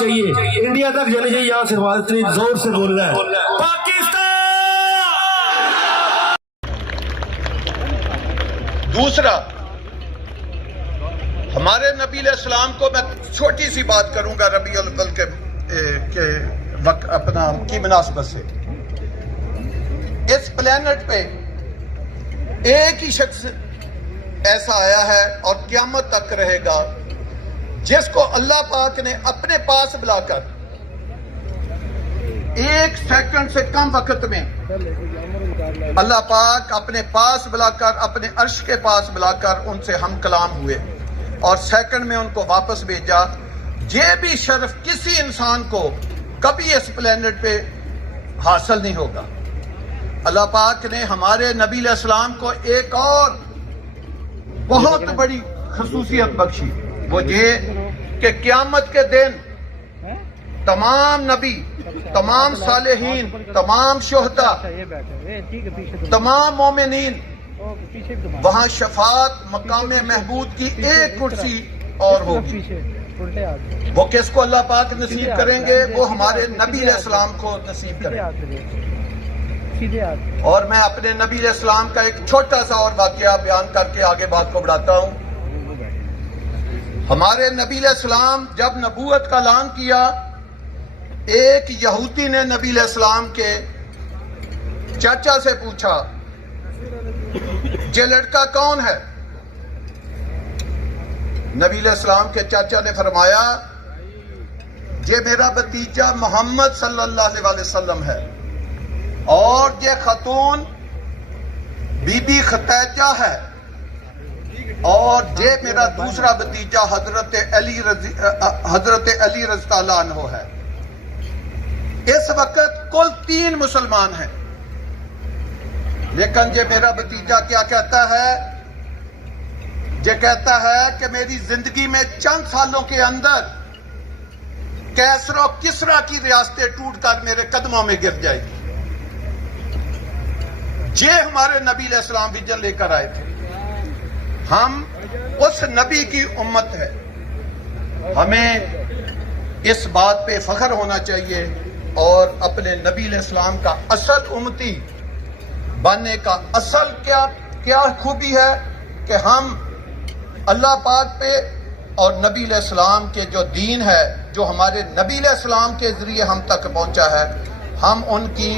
چاہیے، انڈیا تک جانی چاہیے، یہاں سے آواز اتنی زور سے بولنا ہے پاکستان۔ دوسرا، ہمارے نبی علیہ السلام کو میں چھوٹی سی بات کروں گا ربیع الاول کے وقت اپنا کی مناسبت سے۔ اس پلینٹ پہ ایک ہی شخص ایسا آیا ہے اور قیامت تک رہے گا جس کو اللہ پاک نے اپنے پاس بلا کر 1 سیکنڈ سے کم وقت میں اللہ پاک اپنے پاس بلا کر، اپنے عرش کے پاس بلا کر ان سے ہم کلام ہوئے اور سیکنڈ میں ان کو واپس بھیجا۔ یہ بھی شرف کسی انسان کو کبھی اس پلینٹ پہ حاصل نہیں ہوگا۔ اللہ پاک نے ہمارے نبی علیہ السلام کو ایک اور بہت بڑی خصوصیت بخشی، وہ یہ کہ قیامت کے دن تمام نبی، تمام صالحین، تمام شہداء، تمام مومنین وہاں شفاعت مقام محمود کی ایک کرسی اور ہوگی۔ وہ کس کو اللہ پاک نصیب کریں گے؟ وہ ہمارے نبی علیہ السلام کو نصیب کریں گے۔ اور میں اپنے نبی علیہ السلام کا ایک چھوٹا سا اور واقعہ بیان کر کے آگے بات کو بڑھاتا ہوں۔ ہمارے نبی علیہ السلام جب نبوت کا اعلان کیا، ایک یہودی نے نبی علیہ السلام کے چاچا سے پوچھا، یہ لڑکا کون ہے؟ نبی علیہ السلام کے چاچا نے فرمایا، یہ میرا بھتیجا محمد صلی اللہ علیہ وسلم ہے، اور یہ خاتون بی بی خدیجہ ہے، اور یہ میرا دوسرا بھتیجا حضرت علی رضی اللہ عنہ ہے۔ اس وقت کل 3 مسلمان ہیں، لیکن یہ میرا بھتیجا کیا کہتا ہے؟ یہ کہتا ہے کہ میری زندگی میں چند سالوں کے اندر کیسر و کسرا کی ریاستیں ٹوٹ کر میرے قدموں میں گر جائے گی۔ یہ ہمارے نبی علیہ السلام ویژن لے کر آئے تھے۔ ہم اس نبی کی امت ہے، ہمیں اس بات پہ فخر ہونا چاہیے اور اپنے نبی علیہ السلام کا اصل امتی بننے کا اصل کیا خوبی ہے کہ ہم اللہ پاک پہ اور نبی علیہ السلام کے جو دین ہے، جو ہمارے نبی علیہ السلام کے ذریعے ہم تک پہنچا ہے، ہم ان کی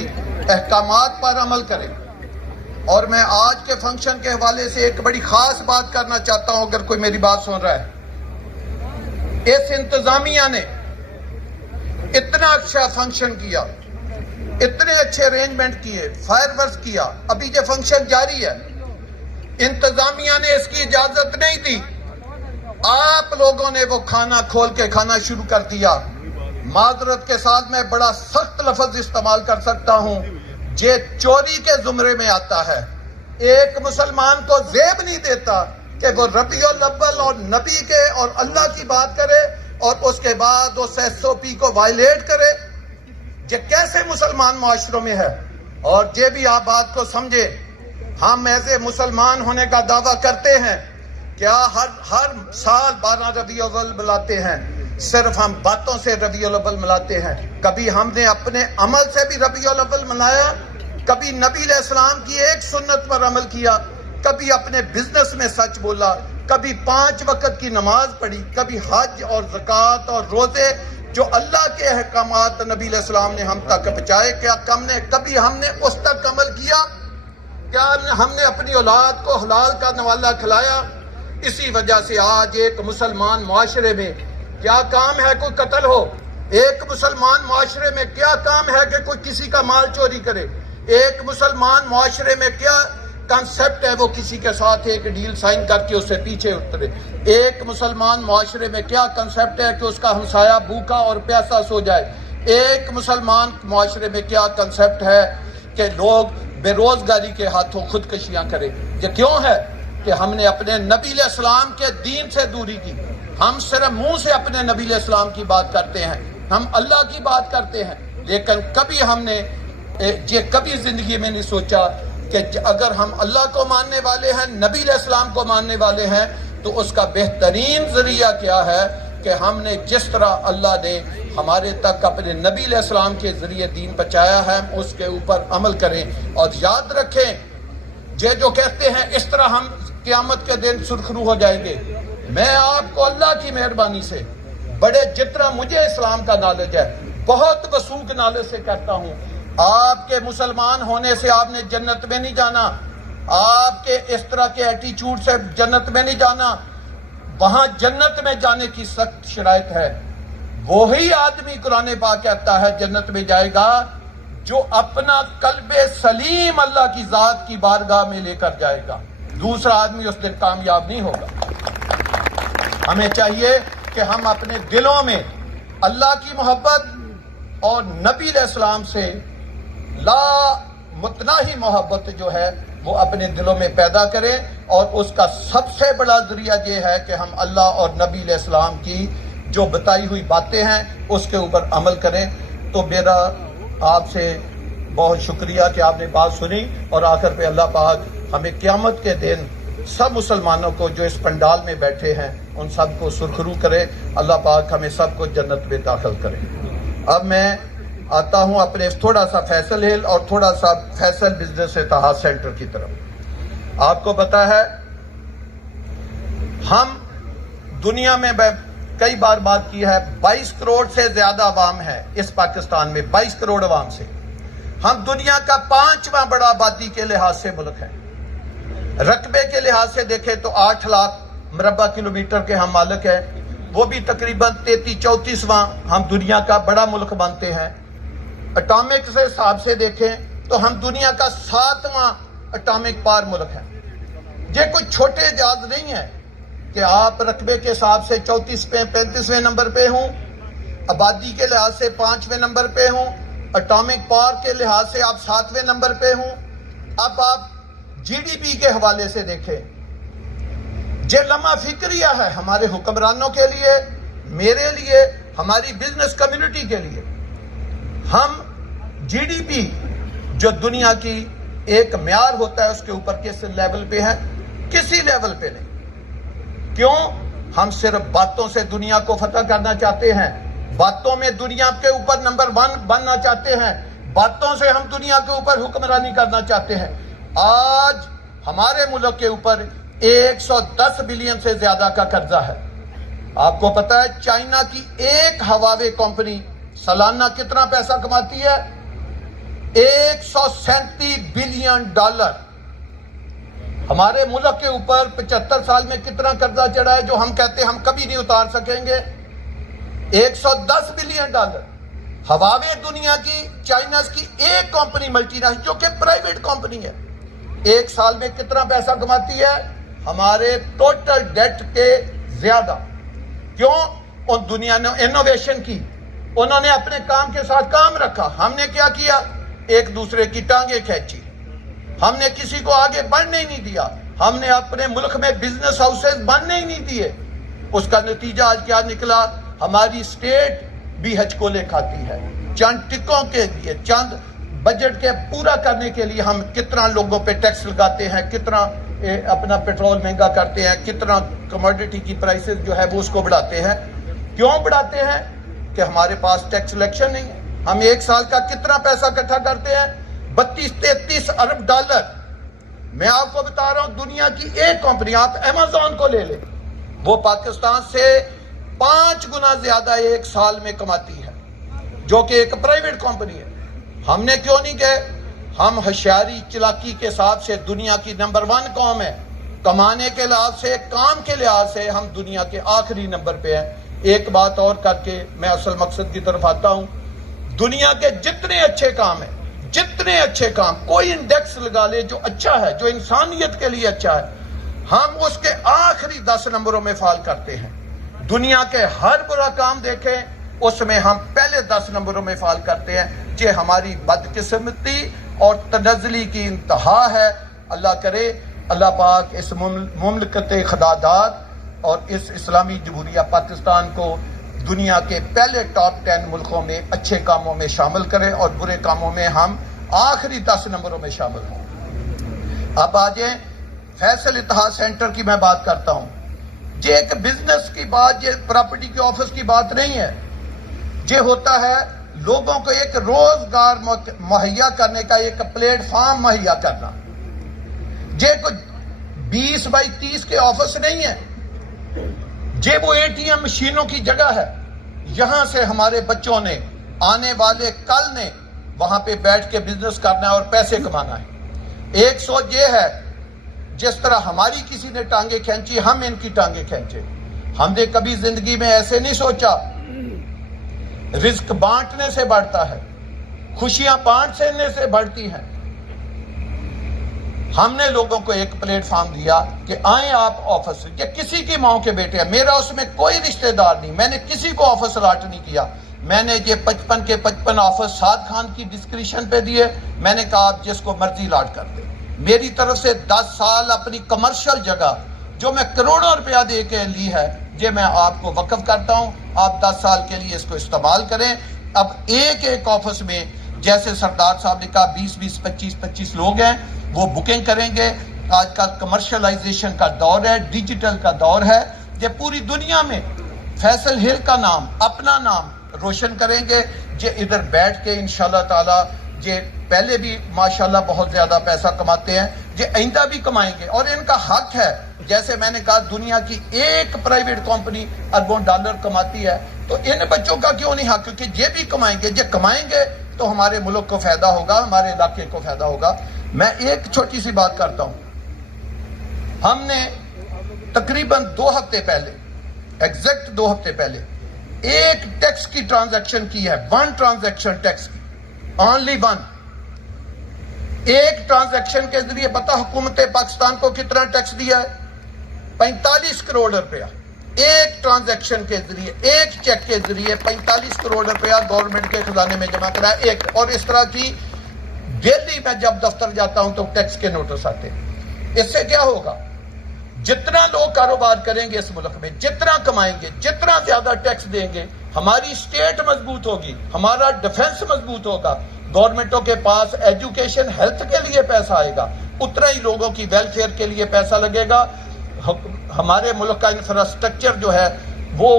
احکامات پر عمل کریں۔ اور میں آج کے فنکشن کے حوالے سے ایک بڑی خاص بات کرنا چاہتا ہوں، اگر کوئی میری بات سن رہا ہے۔ اس انتظامیہ نے اتنا اچھا فنکشن کیا، اتنے اچھے ارینجمنٹ کیے، فائر ورکس کیا، ابھی یہ فنکشن جاری ہے۔ انتظامیہ نے اس کی اجازت نہیں دی، آپ لوگوں نے وہ کھانا کھول کے کھانا شروع کر دیا۔ معذرت کے ساتھ میں بڑا سخت لفظ استعمال کر سکتا ہوں، یہ چوری کے زمرے میں آتا ہے۔ ایک مسلمان کو زیب نہیں دیتا کہ وہ ربیع الاول اور نبی کے اور اللہ کی بات کرے اور اس کے بعد اس SOP کو وائلیٹ کرے۔ یہ کیسے مسلمان معاشروں میں ہے؟ اور یہ بھی آپ بات کو سمجھے، ہم ایسے مسلمان ہونے کا دعویٰ کرتے ہیں، کیا ہر سال 12 ربیع الاول ملاتے ہیں؟ صرف ہم باتوں سے ربیع الاول ملاتے ہیں؟ کبھی ہم نے اپنے عمل سے بھی ربیع الاول منایا؟ کبھی نبی علیہ السلام کی ایک سنت پر عمل کیا؟ کبھی اپنے بزنس میں سچ بولا؟ کبھی 5 وقت کی نماز پڑھی؟ کبھی حج اور زکوٰۃ اور روزے جو اللہ کے احکامات نبی علیہ السلام نے ہم تک پہنچائے، کیا کبھی ہم نے اس تک عمل کیا؟ کیا ہم نے اپنی اولاد کو حلال کا نوالا کھلایا؟ اسی وجہ سے آج ایک مسلمان معاشرے میں کیا کام ہے کوئی قتل ہو؟ ایک مسلمان معاشرے میں کیا کام ہے کہ کوئی کسی کا مال چوری کرے؟ ایک مسلمان معاشرے میں کیا کنسپٹ ہے وہ کسی کے ساتھ ایک ڈیل سائن کر کے اس سے پیچھے اترے؟ ایک مسلمان معاشرے میں کیا کنسپٹ ہے کہ اس کا ہمسایہ بھوکا اور پیاسا سو جائے؟ ایک مسلمان معاشرے میں کیا کنسپٹ ہے کہ لوگ بے روزگاری کے ہاتھوں خودکشیاں کریں؟ یہ کیوں ہے کہ ہم نے اپنے نبی علیہ السلام کے دین سے دوری کی۔ ہم صرف منہ سے اپنے نبی علیہ السلام کی بات کرتے ہیں، ہم اللہ کی بات کرتے ہیں، لیکن کبھی ہم نے یہ کبھی زندگی میں نہیں سوچا کہ اگر ہم اللہ کو ماننے والے ہیں، نبی علیہ السلام کو ماننے والے ہیں، تو اس کا بہترین ذریعہ کیا ہے کہ ہم نے جس طرح اللہ نے ہمارے تک اپنے نبی علیہ السلام کے ذریعے دین پہنچایا ہے، اس کے اوپر عمل کریں اور یاد رکھیں یہ جو کہتے ہیں اس طرح ہم قیامت کے دن سرخرو ہو جائیں گے، میں آپ کو اللہ کی مہربانی سے بڑے جتنا مجھے اسلام کا نالج ہے بہت وثوق نالج سے کہتا ہوں، آپ کے مسلمان ہونے سے آپ نے جنت میں نہیں جانا، آپ کے اس طرح کے ایٹیچیوڈ سے جنت میں نہیں جانا، وہاں جنت میں جانے کی سخت شرائط ہے۔ وہی آدمی قرآن پاک کہتا ہے جنت میں جائے گا جو اپنا قلب سلیم اللہ کی ذات کی بارگاہ میں لے کر جائے گا، دوسرا آدمی اس دن کامیاب نہیں ہوگا۔ ہمیں چاہیے کہ ہم اپنے دلوں میں اللہ کی محبت اور نبی علیہ السلام سے لا متناہی محبت جو ہے وہ اپنے دلوں میں پیدا کریں، اور اس کا سب سے بڑا ذریعہ یہ ہے کہ ہم اللہ اور نبی علیہ السلام کی جو بتائی ہوئی باتیں ہیں اس کے اوپر عمل کریں۔ تو میرا آپ سے بہت شکریہ کہ آپ نے بات سنی، اور آخر پہ اللہ پاک ہمیں قیامت کے دن سب مسلمانوں کو جو اس پنڈال میں بیٹھے ہیں ان سب کو سرخرو کرے، اللہ پاک ہمیں سب کو جنت میں داخل کرے۔ اب میں آتا ہوں اپنے تھوڑا سا فیصل ہل اور تھوڑا سا فیصل بزنس اتحاد سینٹر کی طرف۔ آپ کو پتا ہے ہم دنیا میں کئی بار بات کی ہے 22 کروڑ سے زیادہ عوام ہے اس پاکستان میں، 22 کروڑ عوام سے ہم دنیا کا 5واں بڑا آبادی کے لحاظ سے ملک ہے، رقبے کے لحاظ سے دیکھیں تو 8 لاکھ مربع کلومیٹر کے ہم مالک ہیں، وہ بھی تقریباً 33-34واں ہم دنیا کا بڑا ملک بنتے ہیں۔ اٹامک سے حساب سے دیکھیں تو ہم دنیا کا 7واں اٹامک پار ملک ہیں۔ یہ کوئی چھوٹے اعزاز نہیں ہے کہ آپ رقبے کے حساب سے 35ویں نمبر پہ ہوں، آبادی کے لحاظ سے 5ویں نمبر پہ ہوں، اٹامک پاور کے لحاظ سے آپ 7ویں نمبر پہ ہوں۔ اب آپ جی ڈی پی کے حوالے سے دیکھیں، یہ لمحہ فکریہ ہے ہمارے حکمرانوں کے لیے، میرے لیے، ہماری بزنس کمیونٹی کے لیے۔ ہم جی ڈی پی جو دنیا کی ایک معیار ہوتا ہے اس کے اوپر کس لیول پہ ہے؟ کسی لیول پہ نہیں۔ کیوں؟ ہم صرف باتوں سے دنیا کو فتح کرنا چاہتے ہیں، باتوں میں دنیا کے اوپر نمبر 1 بننا چاہتے ہیں، باتوں سے ہم دنیا کے اوپر حکمرانی کرنا چاہتے ہیں۔ آج ہمارے ملک کے اوپر 110 بلین سے زیادہ کا قرضہ ہے۔ آپ کو پتا ہے چائنا کی ایک ہواوے کمپنی سالانہ کتنا پیسہ کماتی ہے؟ 137 بلین ڈالر۔ ہمارے ملک کے اوپر 75 سال میں کتنا قرضہ چڑھا ہے جو ہم کہتے ہیں ہم کبھی نہیں اتار سکیں گے؟ 110 بلین ڈالر۔ ہواوے دنیا کی چائنا کی ایک کمپنی ملٹی نیشنل جو کہ پرائیویٹ کمپنی ہے، ایک سال میں کتنا پیسہ کماتی ہے؟ ہمارے ٹوٹل ڈیٹ کے زیادہ۔ کیوں؟ ان دنیا نے انوویشن کی، انہوں نے اپنے کام کے ساتھ کام رکھا۔ ہم نے کیا کیا؟ ایک دوسرے کی ٹانگیں کھینچی، ہم نے کسی کو آگے بڑھنے ہی نہیں دیا، ہم نے اپنے ملک میں بزنس ہاؤسز بننے ہی نہیں دیے۔ اس کا نتیجہ آج کیا نکلا؟ ہماری سٹیٹ بھی ہچکولے کھاتی ہے۔ چند ٹکوں کے لیے، چند بجٹ کے پورا کرنے کے لیے ہم کتنا لوگوں پہ ٹیکس لگاتے ہیں، کتنا اپنا پیٹرول مہنگا کرتے ہیں، کتنا کموڈٹی کی پرائسز جو ہے وہ اس کو بڑھاتے ہیں۔ کیوں بڑھاتے ہیں؟ کہ ہمارے پاس ٹیکس کلیکشن نہیں ہے۔ ہم ایک سال کا کتنا پیسہ اکٹھا کرتے ہیں؟ 32-33 ارب ڈالر۔ میں آپ کو بتا رہا ہوں دنیا کی ایک کمپنی، آپ ایمیزون کو لے لیں، وہ پاکستان سے 5 گنا زیادہ ایک سال میں کماتی ہے، جو کہ ایک پرائیویٹ کمپنی ہے۔ ہم نے کیوں نہیں گئے؟ ہم ہوشیاری چلاکی کے حساب سے دنیا کی نمبر 1 قوم ہے، کمانے کے لحاظ سے، کام کے لحاظ سے ہم دنیا کے آخری نمبر پہ ہیں۔ ایک بات اور کر کے میں اصل مقصد کی طرف آتا ہوں، دنیا کے جتنے اچھے کام ہیں، جتنے اچھے کام، کوئی انڈیکس لگا لے جو اچھا ہے، جو انسانیت کے لیے اچھا ہے، ہم اس کے آخری 10 نمبروں میں فال کرتے ہیں۔ دنیا کے ہر برا کام دیکھیں، اس میں ہم پہلے 10 نمبروں میں فال کرتے ہیں۔ یہ ہماری بدقسمتی اور تنزلی کی انتہا ہے۔ اللہ کرے اللہ پاک اس مملکت خداداد اور اس اسلامی جمہوریہ پاکستان کو دنیا کے پہلے ٹاپ 10 ملکوں میں اچھے کاموں میں شامل کرے اور برے کاموں میں ہم آخری 10 نمبروں میں شامل ہوں۔ اب آ جائیں فیصل اتحاد سینٹر کی میں بات کرتا ہوں۔ یہ ایک بزنس کی بات، یہ پراپرٹی کے آفس کی بات نہیں ہے۔ یہ ہوتا ہے لوگوں کو ایک روزگار مہیا کرنے کا ایک پلیٹ فارم مہیا کرنا. یہ کوئی 20 بائی 30 کے آفس نہیں ہے، یہ وہ ATM مشینوں کی جگہ ہے. یہاں سے ہمارے بچوں نے آنے والے کل نے وہاں پہ بیٹھ کے بزنس کرنا ہے اور پیسے کمانا ہے. ایک سوچ یہ ہے جس طرح ہماری کسی نے ٹانگیں کھینچی ہم ان کی ٹانگیں کھینچے. ہم نے کبھی زندگی میں ایسے نہیں سوچا. رزق بانٹنے سے بڑھتا ہے، خوشیاں بانٹنے سے بڑھتی ہیں. ہم نے لوگوں کو ایک پلیٹ فارم دیا کہ آئیں آپ آفس سے. یہ کسی کی ماں کے بیٹے ہیں، میرا اس میں کوئی رشتہ دار نہیں. میں نے کسی کو آفس الاٹ نہیں کیا. میں نے یہ 55 کے 55 آفس سعد خان کی ڈسکریشن پہ دیے. میں نے کہا آپ جس کو مرضی الاٹ کر دیں. میری طرف سے 10 سال اپنی کمرشل جگہ جو میں کروڑوں روپیہ دے کے لی ہے یہ میں آپ کو وقف کرتا ہوں. آپ 10 سال کے لیے اس کو استعمال کریں. اب ایک آفس میں جیسے سردار صاحب نے کہا 20 25 لوگ ہیں، وہ بکنگ کریں گے. آج کل کمرشلائزیشن کا دور ہے، ڈیجیٹل کا دور ہے. یہ پوری دنیا میں فیصل ہل کا نام، اپنا نام روشن کریں گے. یہ ادھر بیٹھ کے انشاءاللہ تعالی یہ پہلے بھی ماشاءاللہ بہت زیادہ پیسہ کماتے ہیں، یہ آئندہ بھی کمائیں گے اور ان کا حق ہے. جیسے میں نے کہا دنیا کی ایک پرائیویٹ کمپنی اربوں ڈالر کماتی ہے، تو ان بچوں کا کیوں نہیں حق؟ کیونکہ یہ بھی کمائیں گے. یہ کمائیں گے تو ہمارے ملک کو فائدہ ہوگا، ہمارے علاقے کو فائدہ ہوگا. میں ایک چھوٹی سی بات کرتا ہوں. ہم نے تقریباً 2 ہفتے پہلے، ایگزیکٹ 2 ہفتے پہلے ایک ٹیکس کی ٹرانزیکشن کی ہے. 1 ٹرانزیکشن ٹیکس کی، اونلی 1. ایک ٹرانزیکشن کے ذریعے پتہ حکومت پاکستان کو کتنا ٹیکس دیا ہے؟ 45 کروڑ روپیہ. ایک ٹرانزیکشن کے ذریعے، ایک چیک کے ذریعے 45 کروڑ روپیہ گورنمنٹ کے خزانے میں جمع کرا ہے ایک. اور اس طرح کی ڈیلی میں جب دفتر جاتا ہوں تو ٹیکس کے نوٹس آتے ہیں. اس سے کیا ہوگا؟ جتنا لوگ کاروبار کریں گے اس ملک میں، جتنا کمائیں گے، جتنا زیادہ ٹیکس دیں گے، ہماری اسٹیٹ مضبوط ہوگی، ہمارا ڈیفنس مضبوط ہوگا، گورنمنٹوں کے پاس ایجوکیشن ہیلتھ کے لیے پیسہ آئے گا، اتنا ہی لوگوں کی ویلفیئر کے لیے پیسہ لگے گا. ہمارے ملک کا انفراسٹرکچر جو ہے وہ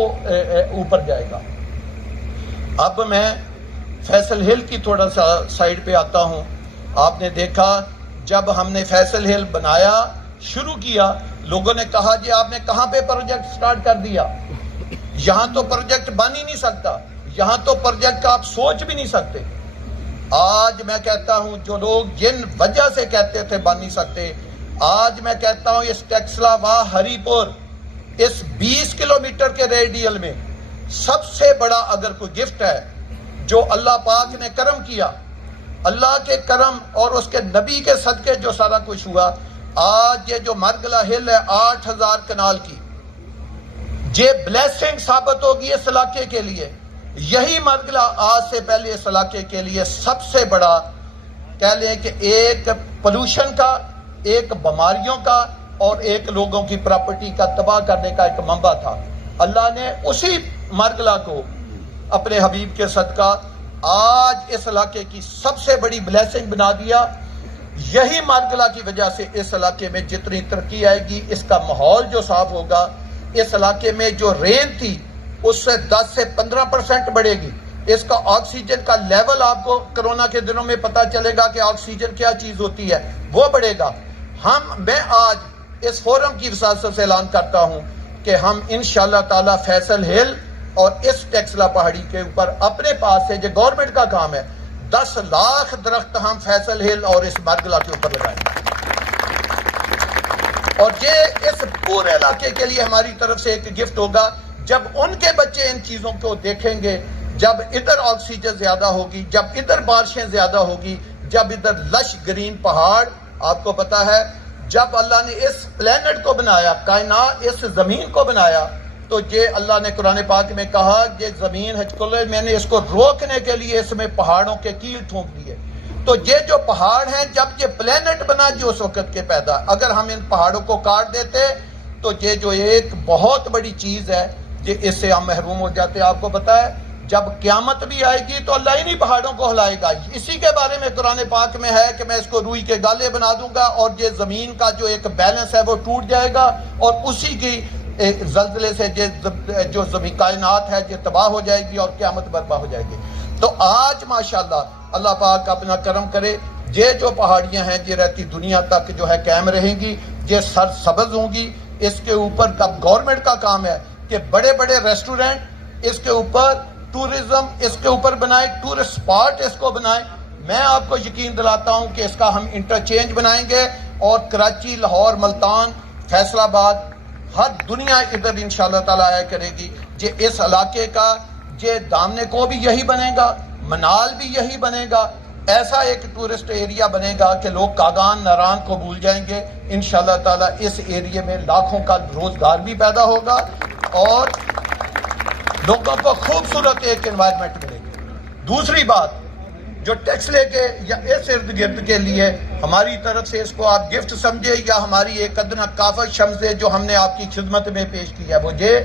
اوپر جائے گا. اب میں فیصل ہل کی تھوڑا سا سائڈ پہ آتا ہوں. آپ نے دیکھا جب ہم نے فیصل ہل بنایا، شروع کیا، لوگوں نے کہا جی آپ نے کہاں پہ پروجیکٹ سٹارٹ کر دیا؟ یہاں تو پروجیکٹ بن ہی نہیں سکتا، یہاں تو پروجیکٹ کا آپ سوچ بھی نہیں سکتے. آج میں کہتا ہوں جو لوگ جن وجہ سے کہتے تھے بن نہیں سکتے، آج میں کہتا ہوں اس ٹیکسلا واہ ہری پور، اس 20 کلومیٹر کے ریڈیل میں سب سے بڑا اگر کوئی گفٹ ہے جو اللہ پاک نے کرم کیا، اللہ کے کرم اور اس کے نبی کے صدقے جو سارا کچھ ہوا. آج یہ جو مرگلہ ہل ہے 8000 کنال کی، یہ بلیسنگ ثابت ہوگی اس علاقے کے لیے. یہی مرگلہ آج سے پہلے اس علاقے کے لیے سب سے بڑا کہہ لیں کہ ایک پولوشن کا، ایک بیماریوں کا اور ایک لوگوں کی پراپرٹی کا تباہ کرنے کا ایک منبع تھا. اللہ نے اسی مرگلہ کو اپنے حبیب کے صدقہ آج اس علاقے کی سب سے بڑی بلیسنگ بنا دیا. یہی مرگلہ کی وجہ سے اس علاقے میں جتنی ترقی آئے گی، اس کا ماحول جو صاف ہوگا، اس علاقے میں جو رین تھی اس سے 10 سے 15% بڑھے گی. اس کا آکسیجن کا لیول آپ کو کرونا کے دنوں میں پتا چلے گا کہ آکسیجن کیا چیز ہوتی ہے، وہ بڑھے گا. میں آج اس فورم کی وساطت سے اعلان کرتا ہوں کہ ہم انشاءاللہ تعالی فیصل ہل اور اس ٹیکسلا پہاڑی کے اوپر اپنے پاس سے، جو گورنمنٹ کا کام ہے، 10 لاکھ درخت ہم فیصل ہل اور اس مرگلہ کے اوپر لگائیں گے. اور یہ اس پورے علاقے کے لیے ہماری طرف سے ایک گفٹ ہوگا. جب ان کے بچے ان چیزوں کو دیکھیں گے، جب ادھر آکسیجن زیادہ ہوگی، جب ادھر بارشیں زیادہ ہوگی، جب ادھر لش گرین پہاڑ، آپ کو پتا ہے جب اللہ نے اس پلینٹ کو بنایا، کائنات اس زمین کو بنایا، تو یہ اللہ نے قرآن پاک میں کہا کہ زمین ہچکلے، میں نے اس کو روکنے کے لیے اس میں پہاڑوں کے کیل ٹھونک دیے. تو یہ جو پہاڑ ہیں، جب یہ پلینٹ بنا جو اس وقت کے پیدا، اگر ہم ان پہاڑوں کو کاٹ دیتے تو یہ جو ایک بہت بڑی چیز ہے، یہ اس سے ہم محروم ہو جاتے. آپ کو پتا ہے جب قیامت بھی آئے گی تو اللہ انہی پہاڑوں کو ہلائے گا. اسی کے بارے میں قرآن پاک میں ہے کہ میں اس کو روئی کے گالے بنا دوں گا اور یہ زمین کا جو ایک بیلنس ہے وہ ٹوٹ جائے گا اور اسی کی زلزلے سے جو زمین کائنات ہے یہ تباہ ہو جائے گی اور قیامت برپا ہو جائے گی. تو آج ماشاءاللہ اللہ پاک اپنا کرم کرے، یہ جو پہاڑیاں ہیں یہ رہتی دنیا تک جو ہے قائم رہیں گی، یہ سرسبز ہوں گی. اس کے اوپر گورنمنٹ کا کام ہے کہ بڑے بڑے ریسٹورنٹ اس کے اوپر ٹورزم اس کے اوپر بنائیں، ٹورسٹ اسپاٹ اس کو بنائیں. میں آپ کو یقین دلاتا ہوں کہ اس کا ہم انٹرچینج بنائیں گے اور کراچی، لاہور، ملتان، فیصل آباد، ہر دنیا ادھر انشاءاللہ تعالیٰ آیا کرے گی. یہ اس علاقے کا یہ دامنے کو بھی یہی بنے گا، منال بھی یہی بنے گا. ایسا ایک ٹورسٹ ایریا بنے گا کہ لوگ کاغان ناران کو بھول جائیں گے. انشاءاللہ تعالیٰ اس ایریے میں لاکھوں کا روزگار بھی پیدا ہوگا اور لوگوں کو خوبصورت ایک انوائرمنٹ ملے گی. دوسری بات، جو ٹیکس لے کے یا اس ارد گرد کے لیے ہماری طرف سے اس کو آپ گفٹ سمجھے یا ہماری ایک ادنا کافت سمجھے جو ہم نے آپ کی خدمت میں پیش کیا، وہ یہ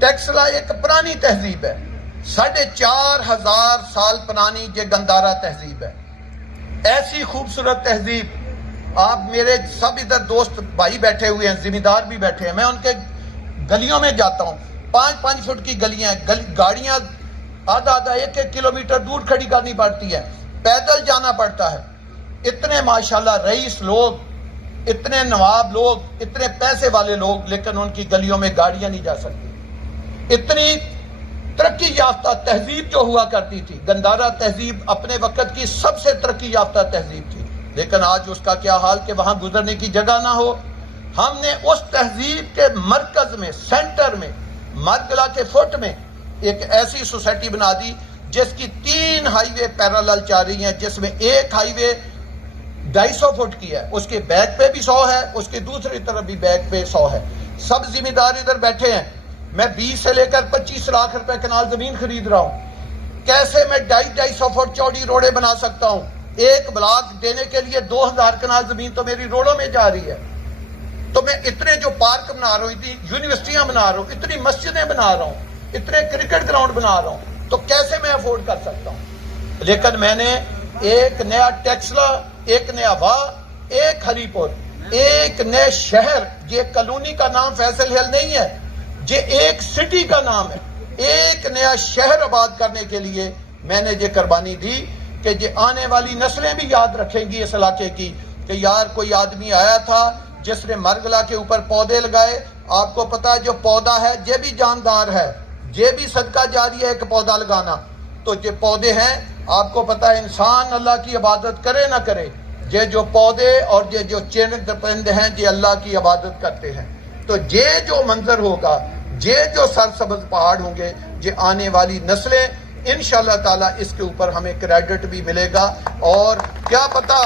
ٹیکس لا ایک پرانی تہذیب ہے، 4,500 سال پرانی یہ گندارا تہذیب ہے. ایسی خوبصورت تہذیب، آپ میرے سب ادھر دوست بھائی بیٹھے ہوئے ہیں، ذمہ دار بھی بیٹھے ہیں، میں ان کے گلیوں میں جاتا ہوں، 5-5 فٹ کی گلیاں ہیں، گاڑیاں آدھا 1-1 کلومیٹر دور کھڑی کرنی پڑتی ہے، پیدل جانا پڑتا ہے. اتنے ماشاءاللہ رئیس لوگ، اتنے نواب لوگ، اتنے پیسے والے لوگ، لیکن ان کی گلیوں میں گاڑیاں نہیں جا سکتی. اتنی ترقی یافتہ تہذیب جو ہوا کرتی تھی، گندارا تہذیب اپنے وقت کی سب سے ترقی یافتہ تہذیب تھی، لیکن آج اس کا کیا حال کہ وہاں گزرنے کی جگہ نہ ہو. ہم نے اس تہذیب کے مرکز میں، سینٹر میں، مرگلا کے فٹ میں ایک ایسی سوسائٹی بنا دی جس کی 3 ہائی وے پیرالل چل رہی ہیں، جس میں ایک ہائی وے 250 فٹ کی ہے، اس کے بیک پہ بھی 100 ہے، اس کے دوسری طرف بھی بیک پہ 100 ہے. سب ذمہ دار ادھر بیٹھے ہیں. میں 20 سے لے کر 25 لاکھ روپے کنال زمین خرید رہا ہوں. کیسے میں 250 فٹ چوڑی روڈیں بنا سکتا ہوں؟ ایک بلاک دینے کے لیے 2000 کنال زمین تو میری روڈوں میں جا رہی ہے. تو میں اتنے جو پارک بنا رہا ہوں، اتنی یونیورسٹیاں بنا رہا ہوں، اتنی مسجدیں بنا رہا ہوں، اتنے کرکٹ گراؤنڈ بنا رہا ہوں، تو کیسے میں افورڈ کر سکتا ہوں؟ لیکن میں نے ایک نیا ٹیکسلا، ایک نیا واہ، ایک ہری پور، ایک نئے شہر، یہ کالونی کا نام فیصل ہل نہیں ہے، یہ ایک سٹی کا نام ہے. ایک نیا شہر آباد کرنے کے لیے میں نے یہ قربانی دی کہ یہ آنے والی نسلیں بھی یاد رکھیں گی اس علاقے کی کہ یار کوئی آدمی آیا تھا جس نے مرگلا کے اوپر پودے لگائے. آپ کو پتا ہے جو پودا ہے یہ بھی جاندار ہے، یہ بھی صدقہ جاری ہے ایک پودا لگانا. تو یہ پودے ہیں، آپ کو پتا ہے انسان اللہ کی عبادت کرے نہ کرے، یہ جو پودے اور یہ جو چرند پرند ہیں یہ اللہ کی عبادت کرتے ہیں. تو یہ جو منظر ہوگا، یہ جو سرسبز پہاڑ ہوں گے، یہ آنے والی نسلیں انشاءاللہ تعالیٰ اس کے اوپر ہمیں کریڈٹ بھی ملے گا. اور کیا پتا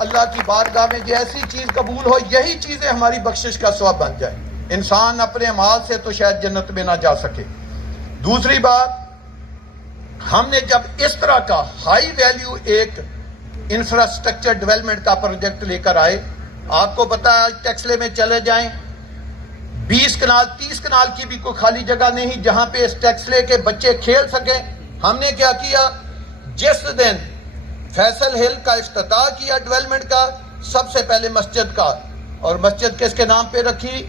اللہ کی بارگاہ میں یہ ایسی چیز قبول ہو، یہی چیزیں ہماری بخشش کا سبب بن جائیں. انسان اپنے اعمال سے تو شاید جنت میں نہ جا سکے. دوسری بات، ہم نے جب اس طرح کا ہائی ویلیو ایک انفراسٹرکچر ڈیولپمنٹ کا پروجیکٹ لے کر آئے، آپ کو پتا ہے ٹیکسلے میں چلے جائیں، 20 کنال 30 کنال کی بھی کوئی خالی جگہ نہیں جہاں پہ اس ٹیکسلے کے بچے کھیل سکیں. ہم نے کیا کیا، جس دن فیصل ہل کا افتتاح کیا ڈیولپمنٹ کا، سب سے پہلے مسجد کا، اور مسجد کس کے نام پہ رکھی؟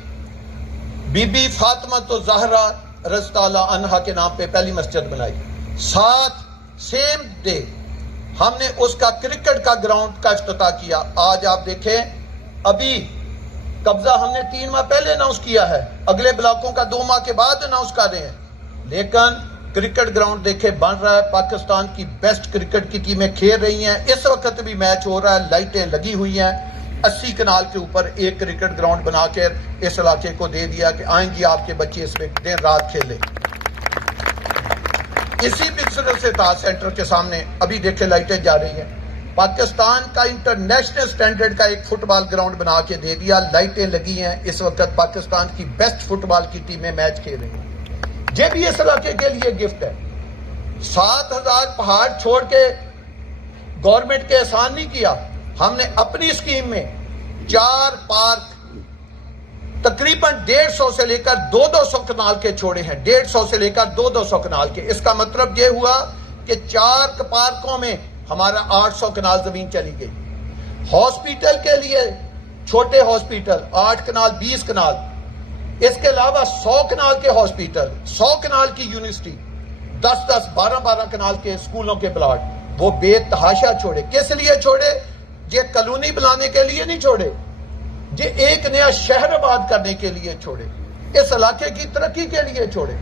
بی بی فاطمہ تو زہرا رضی اللہ عنہا کے نام پہ پہلی مسجد بنائی. ساتھ سیم ڈے ہم نے اس کا کرکٹ کا گراؤنڈ کا افتتاح کیا. آج آپ دیکھیں، ابھی قبضہ ہم نے 3 ماہ پہلے اناؤنس کیا ہے، اگلے بلاکوں کا 2 ماہ کے بعد اناؤنس کر رہے ہیں، لیکن کرکٹ گراؤنڈ دیکھے بن رہا ہے. پاکستان کی بیسٹ کرکٹ کی ٹیمیں کھیل رہی ہیں، اس وقت بھی میچ ہو رہا ہے، لائٹیں لگی ہوئی ہیں. 80 کنال کے اوپر ایک کرکٹ گراؤنڈ بنا کر اس علاقے کو دے دیا کہ آئیں گی آپ کے بچے اس میں دن رات کھیلیں. اسی پکسل سے تاج سینٹر کے سامنے ابھی دیکھیں لائٹیں جا رہی ہیں. پاکستان کا انٹرنیشنل سٹینڈرڈ کا ایک فٹ بال گراؤنڈ بنا کے دے دیا، لائٹیں لگی ہیں. اس وقت پاکستان کی بیسٹ فٹ بال کی ٹیمیں میچ کھیل رہی ہیں. یہ بھی اس علاقے کے لیے گفٹ ہے. 7000 پہاڑ چھوڑ کے گورنمنٹ کے احسان نہیں کیا. ہم نے اپنی اسکیم میں 4 پارک تقریباً 150 سے لے کر 200 کنال کے چھوڑے ہیں، 150 سے لے کر 200 کنال کے. اس کا مطلب یہ ہوا کہ 4 پارکوں میں ہمارا 800 کنال زمین چلی گئی. ہاسپیٹل کے لیے چھوٹے ہاسپیٹل 8 کنال 20 کنال. اس کے علاوہ 100 کنال کے ہاسپٹل، 100 کنال کی یونیورسٹی، 10-10 12-12 کنال کے اسکولوں کے پلاٹ وہ بے تحاشا چھوڑے۔ کس لیے چھوڑے؟ یہ کالونی بنانے کے لیے نہیں چھوڑے، یہ ایک نیا شہر آباد کرنے کے لیے چھوڑے، اس علاقے کی ترقی کے لیے چھوڑے۔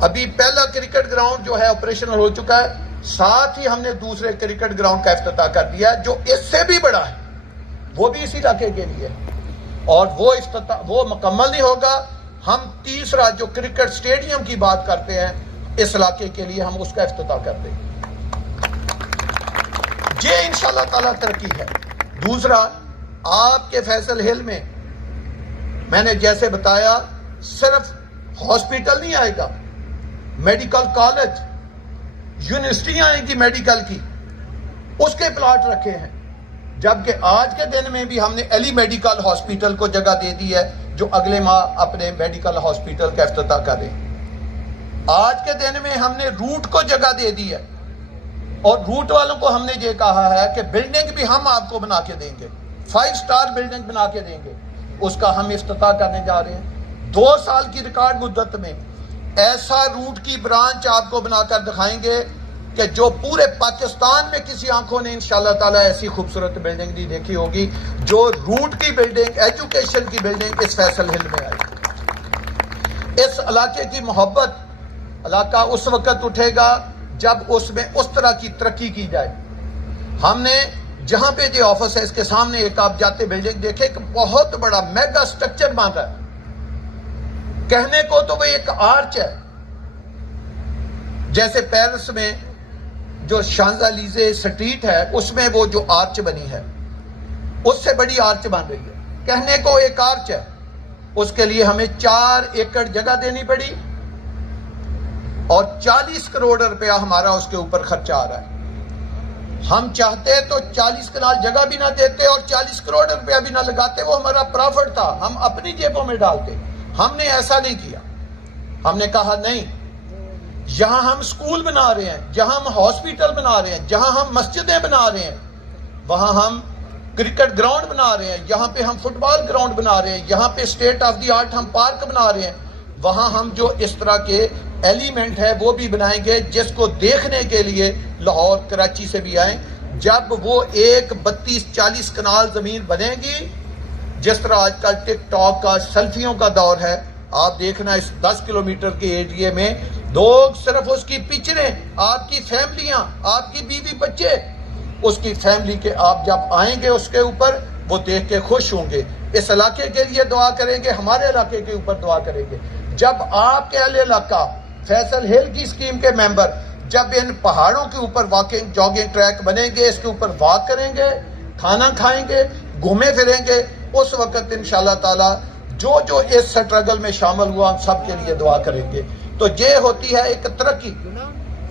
ابھی پہلا کرکٹ گراؤنڈ جو ہے آپریشنل ہو چکا ہے، ساتھ ہی ہم نے دوسرے کرکٹ گراؤنڈ کا افتتاح کر دیا جو اس سے بھی بڑا ہے، وہ بھی اسی علاقے کے لیے، اور وہ مکمل نہیں ہوگا۔ ہم تیسرا جو کرکٹ سٹیڈیم کی بات کرتے ہیں اس علاقے کے لیے ہم اس کا افتتاح کر دیں گے۔ یہ انشاءاللہ تعالیٰ ترقی ہے۔ دوسرا، آپ کے فیصل ہل میں میں نے جیسے بتایا صرف ہاسپٹل نہیں آئے گا، میڈیکل کالج، یونیورسٹیاں آئیں گی میڈیکل کی، اس کے پلاٹ رکھے ہیں، جبکہ آج کے دن میں بھی ہم نے علی میڈیکل ہاسپٹل کو جگہ دے دی ہے جو اگلے ماہ اپنے میڈیکل ہاسپٹل کا افتتاح کریں۔ آج کے دن میں ہم نے روٹ کو جگہ دے دی ہے، اور روٹ والوں کو ہم نے یہ کہا ہے کہ بلڈنگ بھی ہم آپ کو بنا کے دیں گے، 5 سٹار بلڈنگ بنا کے دیں گے، اس کا ہم افتتاح کرنے جا رہے ہیں۔ 2 سال کی ریکارڈ مدت میں ایسا روٹ کی برانچ آپ کو بنا کر دکھائیں گے کہ جو پورے پاکستان میں کسی آنکھوں نے انشاءاللہ تعالیٰ ایسی خوبصورت بلڈنگ نہیں دیکھی ہوگی جو روٹ کی بلڈنگ، ایجوکیشن کی بلڈنگ اس فیصل ہل میں آئی۔ اس علاقے کی محبت، علاقہ اس وقت اٹھے گا جب اس میں اس طرح کی ترقی کی جائے۔ ہم نے جہاں پہ جو آفس ہے اس کے سامنے ایک آپ جاتے بلڈنگ دیکھیں، ایک بہت بڑا میگا سٹرکچر بن رہا ہے، کہنے کو تو وہ ایک آرچ ہے، جیسے پیرس میں جو شانزالیزے سٹریٹ ہے اس میں وہ جو آرچ بنی ہے اس سے بڑی آرچ بن رہی ہے، کہنے کو ایک آرچ ہے، اس کے لیے ہمیں 4 ایکڑ جگہ دینی پڑی اور 40 کروڑ روپیہ ہمارا اس کے اوپر خرچہ آ رہا ہے۔ ہم چاہتے تو 40 کنال جگہ بھی نہ دیتے اور 40 کروڑ روپیہ بھی نہ لگاتے، وہ ہمارا پرافٹ تھا، ہم اپنی جیبوں میں ڈالتے۔ ہم نے ایسا نہیں کیا، ہم نے کہا نہیں، جہاں ہم سکول بنا رہے ہیں، جہاں ہم ہاسپٹل بنا رہے ہیں، جہاں ہم مسجدیں بنا رہے ہیں، وہاں ہم کرکٹ گراؤنڈ بنا رہے ہیں، یہاں پہ ہم فٹ بال گراؤنڈ بنا رہے ہیں، یہاں پہ اسٹیٹ آف دی آرٹ ہم پارک بنا رہے ہیں، وہاں ہم جو اس طرح کے ایلیمنٹ ہے وہ بھی بنائیں گے جس کو دیکھنے کے لیے لاہور کراچی سے بھی آئیں۔ جب وہ 32-40 کنال زمین بنے گی، جس طرح آج کل ٹک ٹاک کا سیلفیوں کا دور ہے، آپ دیکھنا اس 10 کلومیٹر کے ایریے میں لوگ صرف اس کی پکچریں، آپ کی فیملیاں، آپ کی بیوی بچے، اس کی فیملی کے آپ جب آئیں گے اس کے اوپر وہ دیکھ کے خوش ہوں گے، اس علاقے کے لیے دعا کریں گے، ہمارے علاقے کے اوپر دعا کریں گے۔ جب آپ کے اہل علاقہ فیصل ہل کی اسکیم کے ممبر جب ان پہاڑوں کے اوپر واکنگ جاگنگ ٹریک بنیں گے، اس کے اوپر واک کریں گے، کھانا کھائیں گے، گھومے پھریں گے، اس وقت انشاءاللہ تعالی جو اس سٹرگل میں شامل ہوا ہم سب کے لیے دعا کریں گے۔ تو یہ ہوتی ہے ایک ترقی۔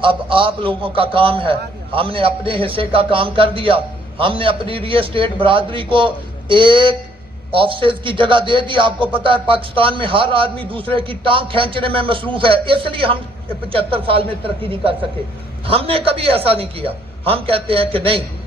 اب آپ لوگوں کا کام ہے، ہم نے اپنے حصے کا کام کر دیا، ہم نے اپنی ریل اسٹیٹ برادری کو ایک آفسز کی جگہ دے دی۔ آپ کو پتا ہے پاکستان میں ہر آدمی دوسرے کی ٹانگ کھینچنے میں مصروف ہے، اس لیے ہم 75 سال میں ترقی نہیں کر سکے۔ ہم نے کبھی ایسا نہیں کیا، ہم کہتے ہیں کہ نہیں،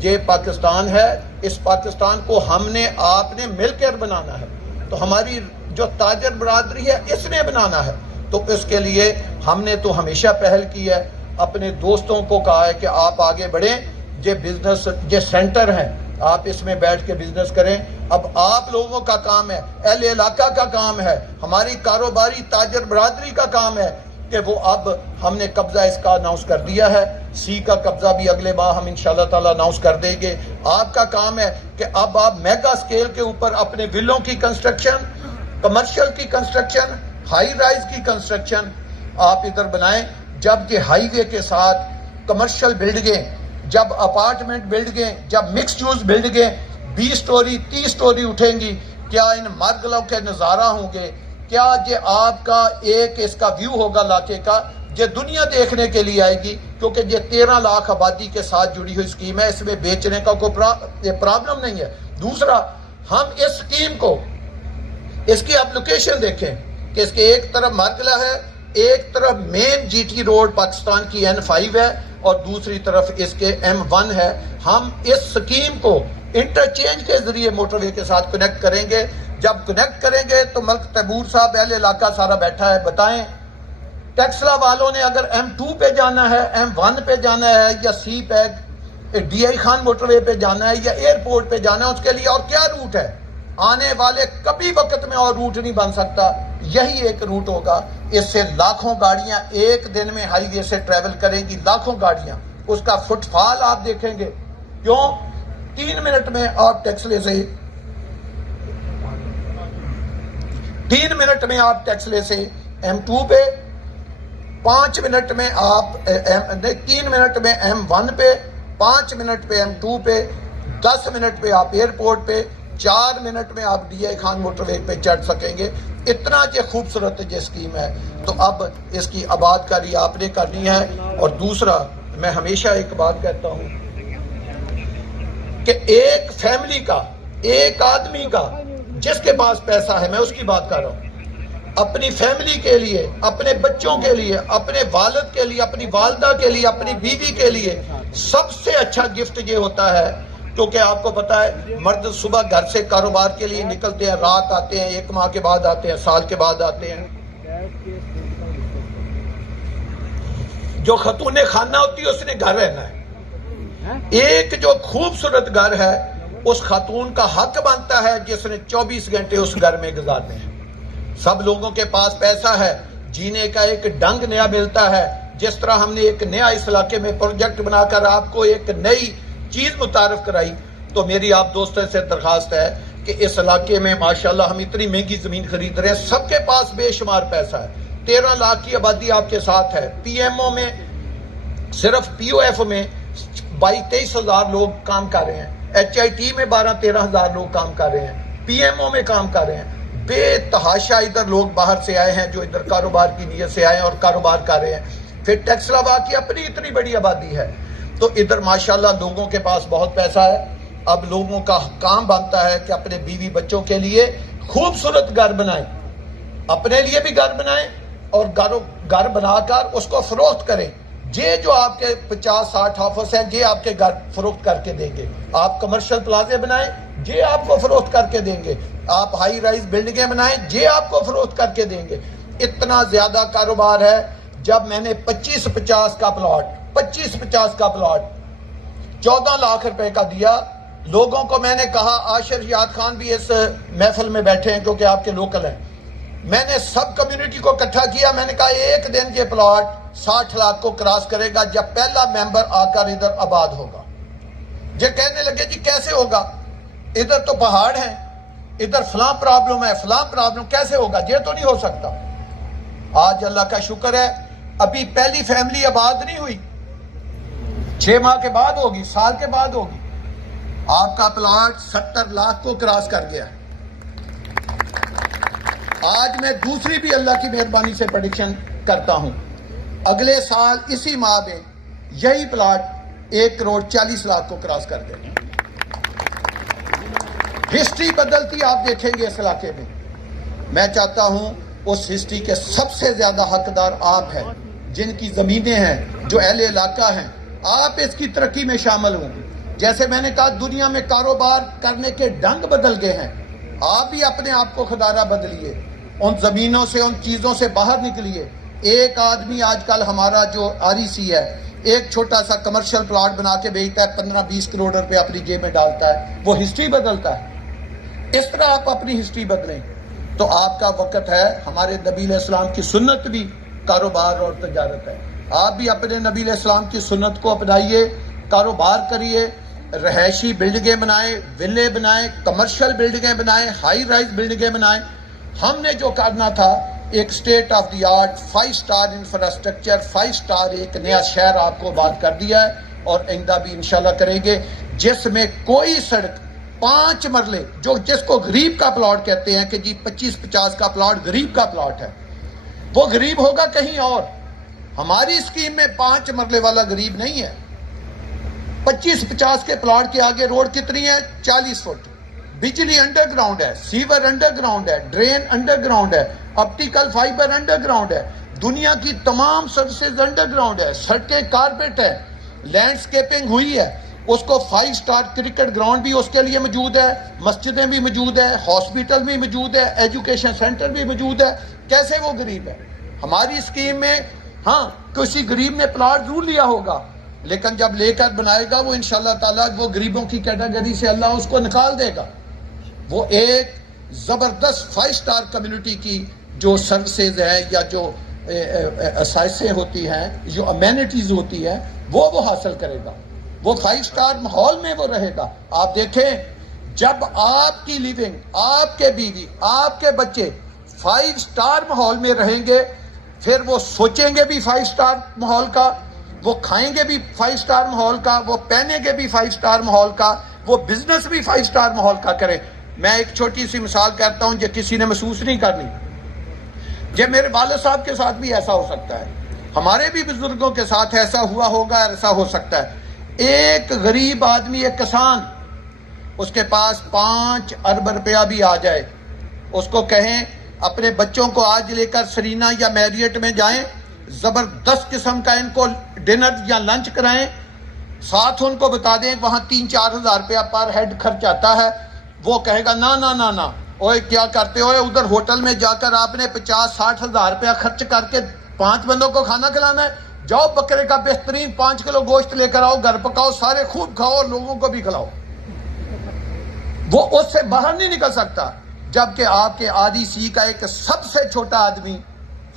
یہ پاکستان ہے، اس پاکستان کو ہم نے آپ نے مل کر بنانا ہے، تو ہماری جو تاجر برادری ہے اس نے بنانا ہے، تو اس کے لیے ہم نے تو ہمیشہ پہل کی ہے، اپنے دوستوں کو کہا ہے کہ آپ آگے بڑھیں، یہ بزنس یہ سینٹر ہے، آپ اس میں بیٹھ کے بزنس کریں۔ اب آپ لوگوں کا کام ہے، اہل علاقہ کا کام ہے، ہماری کاروباری تاجر برادری کا کام ہے کہ وہ اب ہم نے قبضہ اس کا اناؤنس کر دیا ہے، سی کا قبضہ بھی اگلے ماہ ہم انشاءاللہ تعالی اناؤنس کر دیں گے۔ آپ کا کام ہے کہ اب آپ میگا سکیل کے اوپر اپنے ویلوں کی کنسٹرکشن، کمرشل کی کنسٹرکشن، ہائی رائز کی کنسٹرکشن آپ ادھر بنائیں۔ جب یہ ہائی وے کے ساتھ کمرشل بلڈنگیں، جب اپارٹمنٹ بلڈنگیں، جب مکس یوز بلڈنگیں 20 سٹوری 30 سٹوری اٹھیں گی، کیا ان مارگلوں کے نظارہ ہوں گے، کیا یہ آپ کا ایک اس کا ویو ہوگا علاقے کا، یہ دنیا دیکھنے کے لیے آئے گی، کیونکہ یہ 13 لاکھ آبادی کے ساتھ جڑی ہوئی اسکیم ہے، اس میں بیچنے کا کوئی پرابلم نہیں ہے۔ دوسرا، ہم اس اسکیم کو اس کی اپلیکیشن دیکھیں کہ اس کے ایک طرف مارگلہ ہے، ایک طرف مین جی ٹی روڈ پاکستان کی N5 ہے اور دوسری طرف اس کے M1 ہے۔ ہم اس سکیم کو انٹرچینج کے ذریعے موٹر وے کے ساتھ کنیکٹ کریں گے. جب کنیکٹ کریں گے تو ملک تیمور صاحب اہل علاقہ سارا بیٹھا ہے, بتائیں ٹیکسلا والوں نے اگر M2 پہ جانا ہے, M1 پہ جانا ہے, یا CPEC D I Khan motorway پہ جانا ہے, یا ایئرپورٹ پہ جانا ہے, اس کے لیے اور کیا روٹ ہے؟ آنے والے کبھی وقت میں اور روٹ نہیں بن سکتا, یہی ایک روٹ ہوگا. اس سے لاکھوں گاڑیاں ایک دن میں ہائی وے سے ٹریول کریں گی, لاکھوں گاڑیاں. اس کا فٹ فال آپ دیکھیں گے. کیوں؟ 3 منٹ میں آپ ٹیکسلے سے 3 منٹ میں آپ ٹیکسلے سے M2 پہ, 5 منٹ میں آپ 3 منٹ میں M1 پہ, 5 منٹ پہ M2 پہ, 10 منٹ پہ آپ ایئرپورٹ پہ, 4 منٹ میں آپ D I Khan motorway پہ چڑھ سکیں گے. اتنا جو خوبصورت یہ اسکیم ہے. تو اب اس کی آباد کاری آپ نے کرنی ہے. اور دوسرا, میں ہمیشہ ایک بات کہتا ہوں کہ ایک فیملی کا, ایک آدمی کا جس کے پاس پیسہ ہے, میں اس کی بات کر رہا ہوں, اپنی فیملی کے لیے, اپنے بچوں کے لیے, اپنے والد کے لیے, اپنی والدہ کے لیے, اپنی بیوی کے لیے سب سے اچھا گفٹ یہ ہوتا ہے. کیونکہ آپ کو پتا ہے مرد صبح گھر سے کاروبار کے لیے نکلتے ہیں, رات آتے ہیں, 1 ماہ کے بعد آتے ہیں, سال کے بعد آتے ہیں. جو خاتون خانہ ہوتی ہے اس نے گھر رہنا ہے. ایک جو خوبصورت گھر ہے اس خاتون کا حق بنتا ہے جس نے 24 گھنٹے اس گھر میں گزارنے ہیں. سب لوگوں کے پاس پیسہ ہے, جینے کا ایک ڈنگ نیا ملتا ہے. جس طرح ہم نے ایک نیا اس علاقے میں پروجیکٹ بنا کر آپ کو ایک نئی چیز متعارف کرائی, تو میری آپ دوستوں سے درخواست ہے کہ اس علاقے میں ماشاءاللہ ہم اتنی مہنگی زمین خرید رہے ہیں, سب کے پاس بے شمار پیسہ ہے. 13 لاکھ کی آبادی آپ کے ساتھ ہے. پی ایم او میں, صرف پی او ایف میں 22-23 ہزار لوگ کام کر رہے ہیں, ایچ آئی ٹی میں 12-13 ہزار لوگ کام کر رہے ہیں, پی ایم او میں کام کر رہے ہیں. بے تحاشا ادھر لوگ باہر سے آئے ہیں جو ادھر کاروبار کی نیت سے آئے ہیں اور کاروبار کر رہے ہیں. پھر ٹیکسلا کی اپنی اتنی بڑی آبادی ہے, تو ادھر ماشاءاللہ لوگوں کے پاس بہت پیسہ ہے. اب لوگوں کا کام بنتا ہے کہ اپنے بیوی بچوں کے لیے خوبصورت گھر بنائیں, اپنے لیے بھی گھر بنائیں, اور گھر بنا کر اس کو فروخت کریں. یہ جو آپ کے 50-60 آفس ہیں, یہ آپ کے گھر فروخت کر کے دیں گے. آپ کمرشل پلازے بنائیں, یہ آپ کو فروخت کر کے دیں گے. آپ ہائی رائز بلڈنگیں بنائیں, یہ آپ کو فروخت کر کے دیں گے. اتنا زیادہ کاروبار ہے. جب میں نے 25-50 کا پلاٹ 14 لاکھ روپے کا دیا, لوگوں کو میں نے کہا, عاشر یاد خان بھی اس محفل میں بیٹھے ہیں کیونکہ آپ کے لوکل ہیں, میں نے سب کمیونٹی کو اکٹھا کیا. میں نے کہا ایک دن یہ پلاٹ 60 لاکھ کو کراس کرے گا جب پہلا ممبر آ کر ادھر آباد ہوگا. یہ کہنے لگے جی کیسے ہوگا, ادھر تو پہاڑ ہیں, ادھر فلاں پرابلم ہے, فلاں پرابلم, کیسے ہوگا, یہ تو نہیں ہو سکتا. آج اللہ کا شکر ہے ابھی پہلی فیملی آباد نہیں ہوئی, 6 ماہ کے بعد ہوگی, سال کے بعد ہوگی. آپ کا پلاٹ 70 لاکھ کو کراس کر گیا. آج میں دوسری بھی اللہ کی مہربانی سے پریڈکشن کرتا ہوں, اگلے سال اسی ماہ میں یہی پلاٹ 1,40 لاکھ کو کراس کر دیں گے. ہسٹری بدلتی آپ دیکھیں گے اس علاقے میں. میں چاہتا ہوں اس ہسٹری کے سب سے زیادہ حقدار آپ ہیں, جن کی زمینیں ہیں, جو اہل علاقہ ہیں. آپ اس کی ترقی میں شامل ہوں. جیسے میں نے کہا دنیا میں کاروبار کرنے کے ڈھنگ بدل گئے ہیں, آپ بھی اپنے آپ کو خودارہ بدلیے, ان زمینوں سے, ان چیزوں سے باہر نکلیے. ایک آدمی آج کل ہمارا جو REC ہے, ایک چھوٹا سا کمرشل پلاٹ بنا کے بیچتا ہے, 15-20 کروڑ روپے اپنی جیب میں ڈالتا ہے, وہ ہسٹری بدلتا ہے. اس طرح آپ اپنی ہسٹری بدلیں. تو آپ کا وقت ہے. ہمارے نبی علیہ السلام کی سنت بھی کاروبار اور تجارت ہے. آپ بھی اپنے نبی علیہ السلام کی سنت کو اپنائیے, کاروبار کریے, رہائشی بلڈنگیں بنائیں, ویلے بنائیں, کمرشل بلڈنگیں بنائیں, ہائی رائز بلڈنگیں بنائیں. ہم نے جو کرنا تھا ایک state of the art 5 star infrastructure, 5 star ایک نیا شہر آپ کو بات کر دیا ہے, اور آئندہ بھی انشاءاللہ کریں گے, جس میں کوئی سڑک 5 مرلے, جس کو غریب کا پلاٹ کہتے ہیں کہ جی 25-50 کا پلاٹ غریب کا پلاٹ ہے, وہ غریب ہوگا کہیں اور. ہماری اسکیم میں 5 مرلے والا غریب نہیں ہے. 25-50 کے پلاٹ کے آگے روڈ کتنی ہے, 40 فٹ. بجلی انڈر گراؤنڈ ہے, سیور انڈر گراؤنڈ ہے, ڈرین انڈر گراؤنڈ ہے, آپٹیکل فائبر انڈر گراؤنڈ ہے, دنیا کی تمام سروسز انڈر گراؤنڈ ہے, سڑکیں کارپیٹ ہے, لینڈسکیپنگ ہوئی ہے. اس کو 5 سٹار کرکٹ گراؤنڈ بھی اس کے لیے موجود ہے, مسجدیں بھی موجود ہے, ہاسپٹل بھی موجود ہے, ایجوکیشن سینٹر بھی موجود ہے. کیسے وہ غریب ہے؟ ہماری اسکیم میں ہاں کسی غریب نے پلاٹ ضرور لیا ہوگا, لیکن جب لے کر بنائے گا وہ انشاءاللہ تعالیٰ وہ غریبوں کی کیٹیگری سے اللہ اس کو نکال دے گا. وہ ایک زبردست 5 سٹار کمیونٹی کی جو سروسز ہیں یا جو اسائسیں ہوتی ہیں, جو امینٹیز ہوتی ہیں, وہ حاصل کرے گا. وہ 5 سٹار ماحول میں وہ رہے گا. آپ دیکھیں جب آپ کی لیونگ, آپ کے بیوی, آپ کے بچے 5 سٹار ماحول میں رہیں گے, پھر وہ سوچیں گے بھی 5 سٹار ماحول کا, وہ کھائیں گے بھی 5 سٹار ماحول کا, وہ پہنیں گے بھی 5 سٹار ماحول کا, وہ بزنس بھی 5 سٹار ماحول کا کریں. میں ایک چھوٹی سی مثال کہتا ہوں جو کسی نے محسوس نہیں کرنی. یہ میرے والد صاحب کے ساتھ بھی ایسا ہو سکتا ہے, ہمارے بھی بزرگوں کے ساتھ ایسا ہوا ہوگا, ایسا ہو سکتا ہے. ایک غریب آدمی, ایک کسان, اس کے پاس 5 ارب روپیہ بھی آ جائے, اس کو کہیں اپنے بچوں کو آج لے کر سرینا یا میریٹ میں جائیں, زبردست قسم کا ان کو ڈنر یا لنچ کرائیں, ساتھ ان کو بتا دیں وہاں 3-4 ہزار روپیہ پر ہیڈ خرچ آتا ہے, وہ کہے گا نا نا نا نا, اوے کیا کرتے ہو, ادھر ہوٹل میں جا کر آپ نے 50-60 ہزار روپیہ خرچ کر کے 5 بندوں کو کھانا کھلانا ہے. جاؤ بکرے کا بہترین 5 کلو گوشت لے کر آؤ, گھر پکاؤ, سارے خوب کھاؤ اور لوگوں کو بھی کھلاؤ. وہ اس سے باہر نہیں نکل سکتا. جبکہ آپ کے آدھی سی کا ایک سب سے چھوٹا آدمی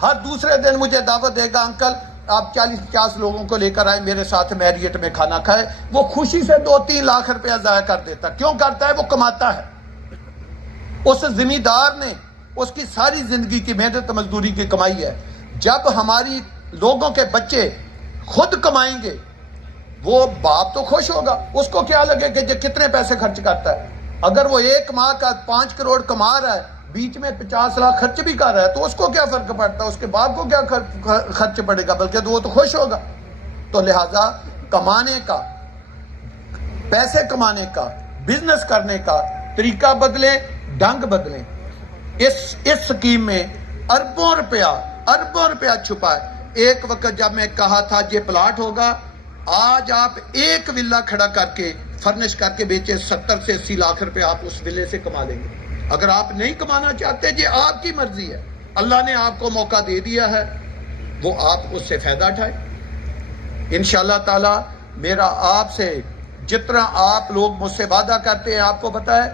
ہر دوسرے دن مجھے دعوت دے گا, انکل آپ 40-50 لوگوں کو لے کر آئے میرے ساتھ میریٹ میں کھانا کھائے. وہ خوشی سے 2-3 لاکھ روپیہ ضائع کر دیتا. کیوں کرتا ہے؟ وہ کماتا ہے. اس زمیندار نے اس کی ساری زندگی کی محنت مزدوری کی کمائی ہے. جب ہماری لوگوں کے بچے خود کمائیں گے, وہ باپ تو خوش ہوگا, اس کو کیا لگے کہ یہ کتنے پیسے خرچ کرتا ہے. اگر وہ ایک ماہ کا 5 کروڑ کما رہا ہے, بیچ میں 50 لاکھ خرچ بھی کر رہا ہے, تو اس کو کیا فرق پڑتا ہے, اس کے باپ کو کیا خرچ پڑے گا, بلکہ تو وہ تو خوش ہوگا. تو لہذا کمانے کا, پیسے کمانے کا, بزنس کرنے کا طریقہ بدلیں, ڈھنگ بدلیں. اس سکیم میں اربوں روپیہ چھپا ہے. ایک وقت جب میں کہا تھا یہ پلاٹ ہوگا, آج آپ ایک ولا کھڑا کر کے فرنش کر کے بیچے 70 سے 80 لاکھ روپے آپ اس ولے سے کما لیں گے. اگر آپ نہیں کمانا چاہتے, یہ آپ کی مرضی ہے, اللہ نے آپ کو موقع دے دیا ہے, وہ آپ اس سے فائدہ اٹھائیں. انشاءاللہ تعالی میرا آپ سے جتنا آپ لوگ مجھ سے وعدہ کرتے ہیں, آپ کو پتا ہے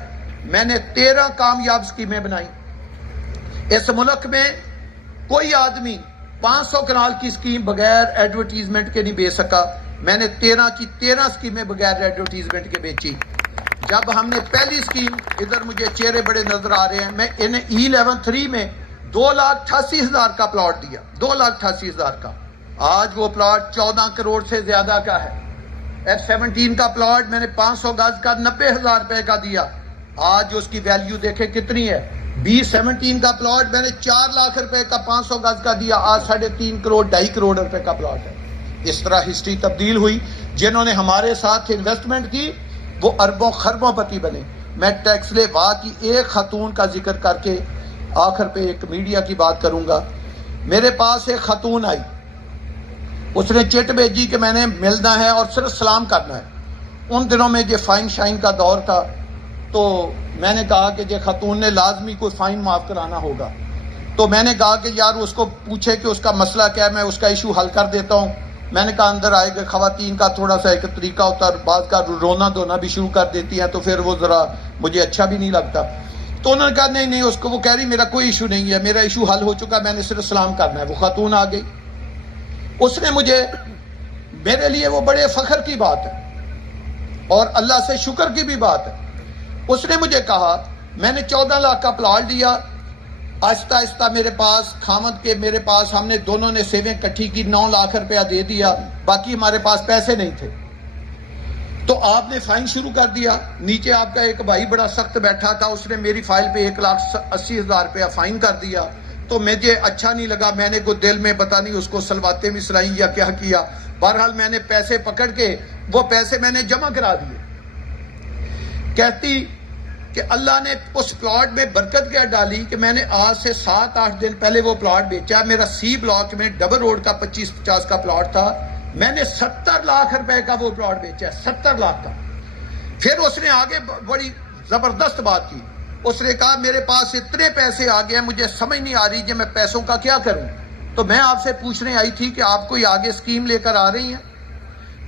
میں نے 13 کامیاب اسکیمیں بنائی. اس ملک میں کوئی آدمی 500 کنال کی اسکیم بغیر ایڈورٹیزمنٹ کے نہیں بیچ سکا. میں نے 13 کی 13 اسکیمیں بغیر ایڈورٹیزمنٹ کے بیچی. جب ہم نے پہلی اسکیم, ادھر مجھے چہرے بڑے نظر آ رہے ہیں, میں انہیں E11-3 میں 2,88,000 کا پلاٹ دیا, 2,88,000 کا. آج وہ پلاٹ 14 کروڑ سے زیادہ کا ہے. F17 کا پلاٹ میں نے 500 گز کا 90,000 روپے کا دیا. آج اس کی ویلیو دیکھیں کتنی ہے. B17 کا پلاٹ میں نے 4 لاکھ روپے کا 500 گز کا دیا, آج 3.5 کروڑ 2.5 کروڑ روپے کا پلاٹ ہے. اس طرح ہسٹری تبدیل ہوئی. جنہوں نے ہمارے ساتھ انویسٹمنٹ کی وہ اربوں خربوں پتی بنے. میں ٹیکسلے وا کی ایک خاتون کا ذکر کر کے آخر پہ ایک میڈیا کی بات کروں گا. میرے پاس ایک خاتون آئی, اس نے چٹ بھیجی کہ میں نے ملنا ہے اور صرف سلام کرنا ہے. ان دنوں میں یہ فائن شائن کا دور تھا, تو میں نے کہا کہ یہ خاتون نے لازمی کوئی فائن معاف کرانا ہوگا. تو میں نے کہا کہ یار اس کو پوچھے کہ اس کا مسئلہ کیا ہے, میں اس کا ایشو حل کر دیتا ہوں. میں نے کہا اندر آئے گا, خواتین کا تھوڑا سا ایک طریقہ ہوتا ہے, بعض کا رونا دھونا بھی شروع کر دیتی ہیں, تو پھر وہ ذرا مجھے اچھا بھی نہیں لگتا. تو انہوں نے کہا نہیں اس کو, وہ کہہ رہی میرا کوئی ایشو نہیں ہے, میرا ایشو حل ہو چکا, میں نے صرف سلام کرنا ہے. وہ خاتون آ گئی, اس نے مجھے, میرے لیے وہ بڑے فخر کی بات ہے اور اللہ سے شکر کی بھی بات ہے, اس نے مجھے کہا میں نے 14 لاکھ کا پلاٹ لیا, آہستہ آہستہ میرے پاس خامد کے میرے پاس ہم نے دونوں نے سیونگ کٹھی کی, 9 لاکھ روپیہ دے دیا, باقی ہمارے پاس پیسے نہیں تھے. تو آپ نے فائن شروع کر دیا. نیچے آپ کا ایک بھائی بڑا سخت بیٹھا تھا, اس نے میری فائل پہ 1,80,000 روپیہ فائن کر دیا. تو مجھے اچھا نہیں لگا, میں نے کو دل میں پتہ نہیں اس کو سلواتیں بھی سلائیں یا کیا کیا. بہرحال میں نے پیسے پکڑ کے وہ پیسے میں نے جمع کرا دیے. کہتی کہ اللہ نے اس پلاٹ میں برکت کیا ڈالی کہ میں نے آج سے 7-8 دن پہلے وہ پلاٹ بیچا. میرا سی بلاک میں ڈبل روڈ کا 25-50 کا پلاٹ تھا, میں نے 70 لاکھ روپے کا وہ پلاٹ بیچا ہے، 70 لاکھ کا۔ پھر اس نے آگے بڑی زبردست بات کی، اس نے کہا میرے پاس اتنے پیسے آ گئے ہیں، مجھے سمجھ نہیں آ رہی کہ میں پیسوں کا کیا کروں۔ تو میں آپ سے پوچھنے آئی تھی کہ آپ کوئی آگے اسکیم لے کر آ رہی ہیں؟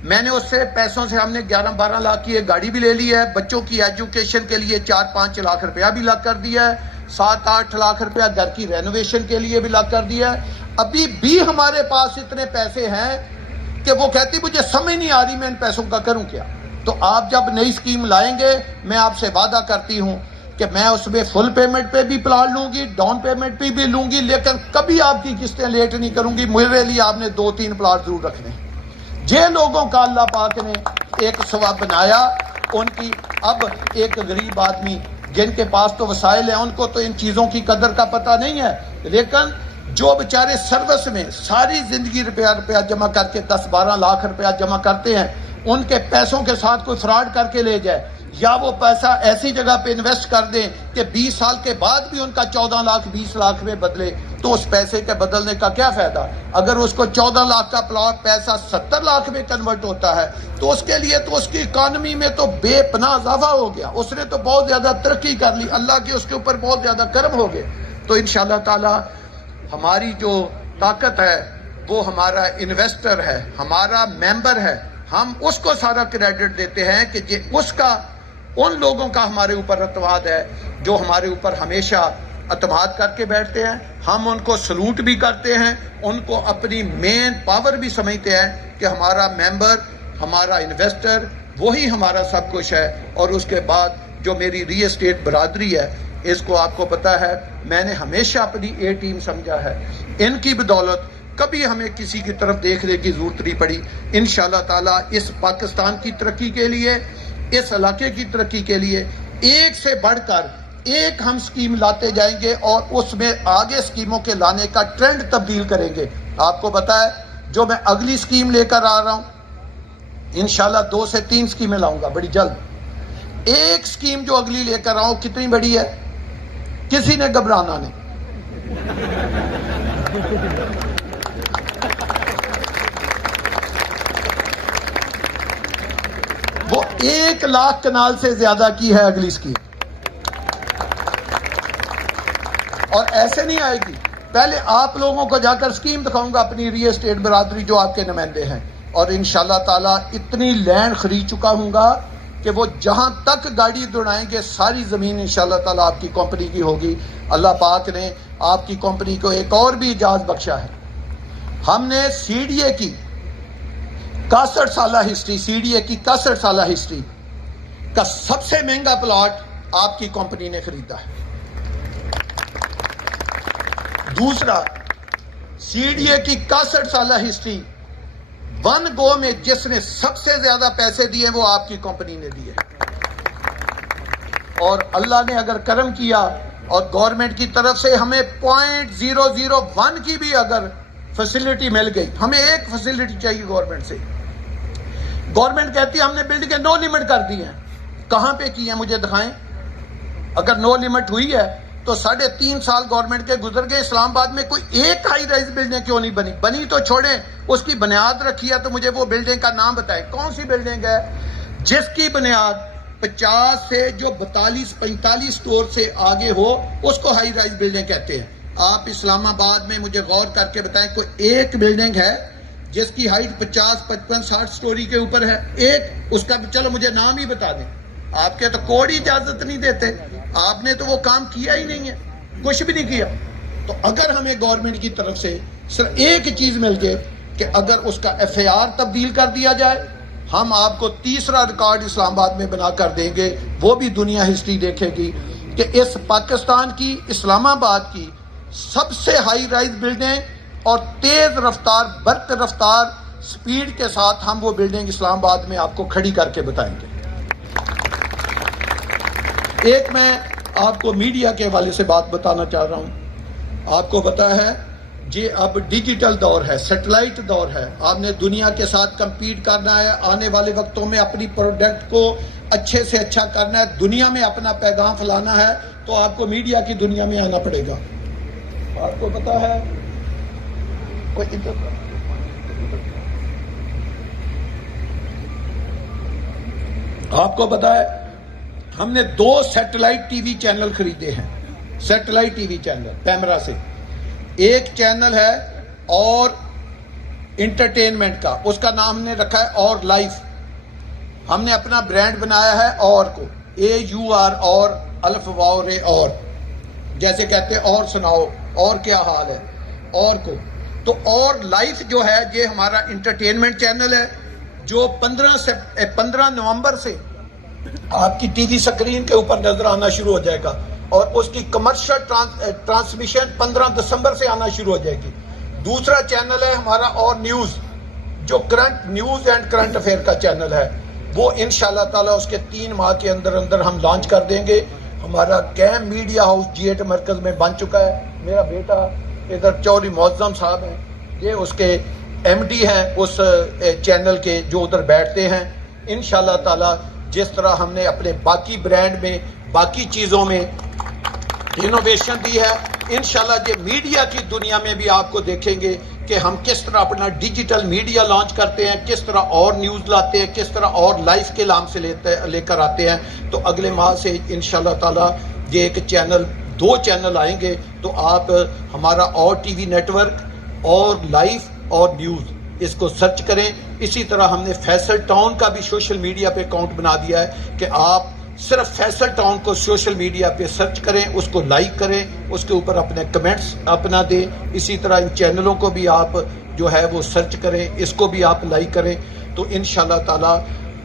میں نے اس سے پیسوں سے ہم نے 11-12 لاکھ کی ایک گاڑی بھی لے لی ہے، بچوں کی ایجوکیشن کے لیے 4-5 لاکھ روپیہ بھی لگ کر دیا ہے، 7-8 لاکھ روپیہ گھر کی رینوویشن کے لیے بھی لگ کر دیا ہے۔ ابھی بھی ہمارے پاس اتنے پیسے ہیں کہ وہ کہتی مجھے سمجھ نہیں آ رہی میں ان پیسوں کا کروں کیا۔ تو آپ جب نئی اسکیم لائیں گے، میں آپ سے وعدہ کرتی ہوں کہ میں اس میں فل پیمنٹ پہ بھی پلاٹ لوں گی، ڈاؤن پیمنٹ پہ بھی لوں گی، لیکن کبھی آپ کی قسطیں لیٹ نہیں کروں گی۔ میرے لیے آپ نے 2-3 پلاٹ ضرور رکھنے ہیں۔ جن لوگوں کا اللہ پاک نے ایک ثواب بنایا، ان کی اب ایک غریب آدمی جن کے پاس تو وسائل ہیں، ان کو تو ان چیزوں کی قدر کا پتہ نہیں ہے، لیکن جو بیچارے سروس میں ساری زندگی روپیہ جمع کر کے 10-12 لاکھ روپیہ جمع کرتے ہیں، ان کے پیسوں کے ساتھ کوئی فراڈ کر کے لے جائے، یا وہ پیسہ ایسی جگہ پہ انویسٹ کر دیں کہ 20 سال کے بعد بھی ان کا 14 لاکھ 20 لاکھ میں بدلے، تو اس پیسے کے بدلنے کا کیا فائدہ؟ اگر اس کو 14 لاکھ کا پلاٹ پیسہ 70 لاکھ میں کنورٹ ہوتا ہے تو اس کے لیے تو اس کی اکانومی میں تو بے پناہ اضافہ ہو گیا، اس نے تو بہت زیادہ ترقی کر لی، اللہ کے اس کے اوپر بہت زیادہ کرم ہو گئے۔ تو انشاءاللہ تعالی ہماری جو طاقت ہے وہ ہمارا انویسٹر ہے، ہمارا ممبر ہے، ہم اس کو سارا کریڈٹ دیتے ہیں کہ یہ اس کا، ان لوگوں کا ہمارے اوپر اعتماد ہے جو ہمارے اوپر ہمیشہ اعتماد کر کے بیٹھتے ہیں۔ ہم ان کو سلوٹ بھی کرتے ہیں، ان کو اپنی مین پاور بھی سمجھتے ہیں کہ ہمارا ممبر، ہمارا انویسٹر وہی ہمارا سب کچھ ہے۔ اور اس کے بعد جو میری ریل اسٹیٹ برادری ہے، اس کو آپ کو پتا ہے میں نے ہمیشہ اپنی اے ٹیم سمجھا ہے، ان کی بدولت کبھی ہمیں کسی کی طرف دیکھنے کی ضرورت نہیں پڑی۔ انشاءاللہ تعالیٰ اس پاکستان کی ترقی کے لیے، اس علاقے کی ترقی کے لیے ایک سے بڑھ کر ایک ہم اسکیم لاتے جائیں گے، اور اس میں آگے اسکیموں کے لانے کا ٹرینڈ تبدیل کریں گے۔ آپ کو پتا ہے جو میں اگلی اسکیم لے کر آ رہا ہوں، انشاءاللہ 2 سے 3 اسکیمیں لاؤں گا بڑی جلد۔ ایک اسکیم جو اگلی لے کر آؤں کتنی بڑی ہے، کسی نے گھبرانا نہیں۔ وہ 1 لاکھ کنال سے زیادہ کی ہے اگلی اسکیم، اور ایسے نہیں آئے گی، پہلے آپ لوگوں کو جا کر اسکیم دکھاؤں گا اپنی ریل اسٹیٹ برادری جو آپ کے نمائندے ہیں، اور انشاءاللہ تعالیٰ اتنی لینڈ خرید چکا ہوں گا کہ وہ جہاں تک گاڑی دوڑائیں گے ساری زمین انشاءاللہ تعالیٰ آپ کی کمپنی کی ہوگی۔ اللہ پاک نے آپ کی کمپنی کو ایک اور بھی اعزاز بخشا ہے، ہم نے سی ڈی اے کی 61 سالہ ہسٹری، سی ڈی اے کی 61 سالہ ہسٹری کا سب سے مہنگا پلاٹ آپ کی کمپنی نے خریدا ہے۔ دوسرا، سی ڈی اے کی 61 سالہ ہسٹری 1 گو میں جس نے سب سے زیادہ پیسے دیے وہ آپ کی کمپنی نے دیے، اور اللہ نے اگر کرم کیا اور گورنمنٹ کی طرف سے ہمیں 0.001 کی بھی اگر فیسلٹی مل گئی، ہمیں ایک فیسلٹی چاہیے گورنمنٹ سے، گورنمنٹ کہتی ہے ہم نے بلڈنگیں نو لمٹ کر دی ہیں، کہاں پہ کی ہیں مجھے دکھائیں۔ اگر نو لمٹ ہوئی ہے تو 3.5 سال گورنمنٹ کے گزر گئے، اسلام آباد میں کوئی ایک ہائی رائز بلڈنگ کیوں نہیں بنی؟ بنی تو چھوڑیں، اس کی بنیاد رکھی ہے تو مجھے وہ بلڈنگ کا نام بتائیں، کون سی بلڈنگ ہے جس کی بنیاد 50 سے جو 42-45 سٹور سے آگے ہو اس کو ہائی رائز بلڈنگ کہتے ہیں۔ آپ اسلام آباد میں مجھے غور کر کے بتائیں کوئی ایک بلڈنگ ہے جس کی ہائٹ 50, 55, 60 سٹوری کے اوپر ہے؟ ایک، اس کا چلو مجھے نام ہی بتا دیں۔ آپ کے تو کوڈ ہی اجازت نہیں دیتے، آپ نے تو وہ کام کیا ہی نہیں ہے، کچھ بھی نہیں کیا۔ تو اگر ہمیں گورنمنٹ کی طرف سے صرف ایک چیز مل جائے کہ اگر اس کا FAR تبدیل کر دیا جائے، ہم آپ کو تیسرا ریکارڈ اسلام آباد میں بنا کر دیں گے، وہ بھی دنیا ہسٹری دیکھے گی کہ اس پاکستان کی، اسلام آباد کی سب سے ہائی رائز بلڈنگ اور تیز رفتار، برق رفتار سپیڈ کے ساتھ ہم وہ بلڈنگ اسلام آباد میں آپ کو کھڑی کر کے بتائیں گے۔ ایک میں آپ کو میڈیا کے حوالے سے بات بتانا چاہ رہا ہوں۔ آپ کو پتا ہے جی اب ڈیجیٹل دور ہے، سیٹلائٹ دور ہے، آپ نے دنیا کے ساتھ کمپیٹ کرنا ہے، آنے والے وقتوں میں اپنی پروڈکٹ کو اچھے سے اچھا کرنا ہے، دنیا میں اپنا پیغام پھیلانا ہے، تو آپ کو میڈیا کی دنیا میں آنا پڑے گا۔ آپ کو پتا ہے آپ کو پتا ہے ہم نے 2 سیٹلائٹ ٹی وی چینل خریدے ہیں، satellite T V channel PEMRA سے. ایک چینل ہے اور انٹرٹینمنٹ کا، اس کا نام ہم نے رکھا ہے اور لائف. ہم نے اپنا برانڈ بنایا ہے اور کو، AUR اور الف واو رے، اور جیسے کہتے ہیں اور سناؤ اور کیا حال ہے اور کو. تو اور لائف جو ہے یہ ہمارا انٹرٹینمنٹ چینل ہے جو 15 نومبر سے آپ کی ٹی وی سکرین کے اوپر نظر آنا شروع ہو جائے گا، اور اس کی کمرشل ٹرانسمیشن 15 دسمبر سے آنا شروع ہو جائے گی. دوسرا چینل ہے ہمارا اور نیوز، جو current news and current affair کا چینل ہے، وہ انشاءاللہ تعالیٰ اس کے 3 ماہ کے اندر ہم لانچ کر دیں گے. ہمارا کیم میڈیا ہاؤس G8 مرکز میں بن چکا ہے. میرا بیٹا ادھر چوہدری معظم صاحب ہیں، یہ اس کے MD ہیں اس چینل کے، جو ادھر بیٹھتے ہیں. انشاءاللہ تعالیٰ جس طرح ہم نے اپنے باقی برانڈ میں باقی چیزوں میں انوویشن دی ہے، انشاءاللہ یہ میڈیا کی دنیا میں بھی آپ کو دیکھیں گے کہ ہم کس طرح اپنا ڈیجیٹل میڈیا لانچ کرتے ہیں، کس طرح اور نیوز لاتے ہیں، کس طرح اور لائف کے نام سے لے کر آتے ہیں. تو اگلے ماہ سے انشاءاللہ تعالیٰ یہ ایک چینل 2 چینل آئیں گے، تو آپ ہمارا اور ٹی وی نیٹ ورک اور لائف اور نیوز اس کو سرچ کریں. اسی طرح ہم نے فیصل ٹاؤن کا بھی سوشل میڈیا پہ اکاؤنٹ بنا دیا ہے کہ آپ صرف فیصل ٹاؤن کو سوشل میڈیا پہ سرچ کریں، اس کو لائک کریں، اس کے اوپر اپنے کمنٹس اپنا دیں. اسی طرح ان چینلوں کو بھی آپ جو ہے وہ سرچ کریں، اس کو بھی آپ لائک کریں. تو انشاءاللہ تعالیٰ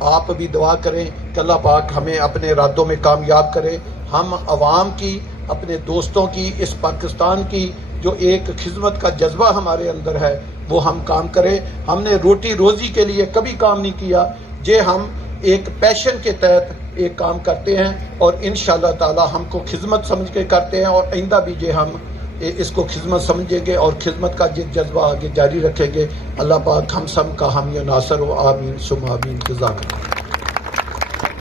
آپ بھی دعا کریں کہ اللہ پاک ہمیں اپنے ارادوں میں کامیاب کرے. ہم عوام کی، اپنے دوستوں کی، اس پاکستان کی جو ایک خدمت کا جذبہ ہمارے اندر ہے وہ ہم کام کریں. ہم نے روٹی روزی کے لیے کبھی کام نہیں کیا، یہ ہم ایک پیشن کے تحت ایک کام کرتے ہیں، اور انشاءاللہ تعالی ہم کو خدمت سمجھ کے کرتے ہیں، اور آئندہ بھی یہ ہم اس کو خدمت سمجھیں گے اور خدمت کا یہ جذبہ آگے جاری رکھیں گے. اللہ پاک ہم سب کا حامی و ناصر ہو. آمین ثم آمین. جزاک اللہ.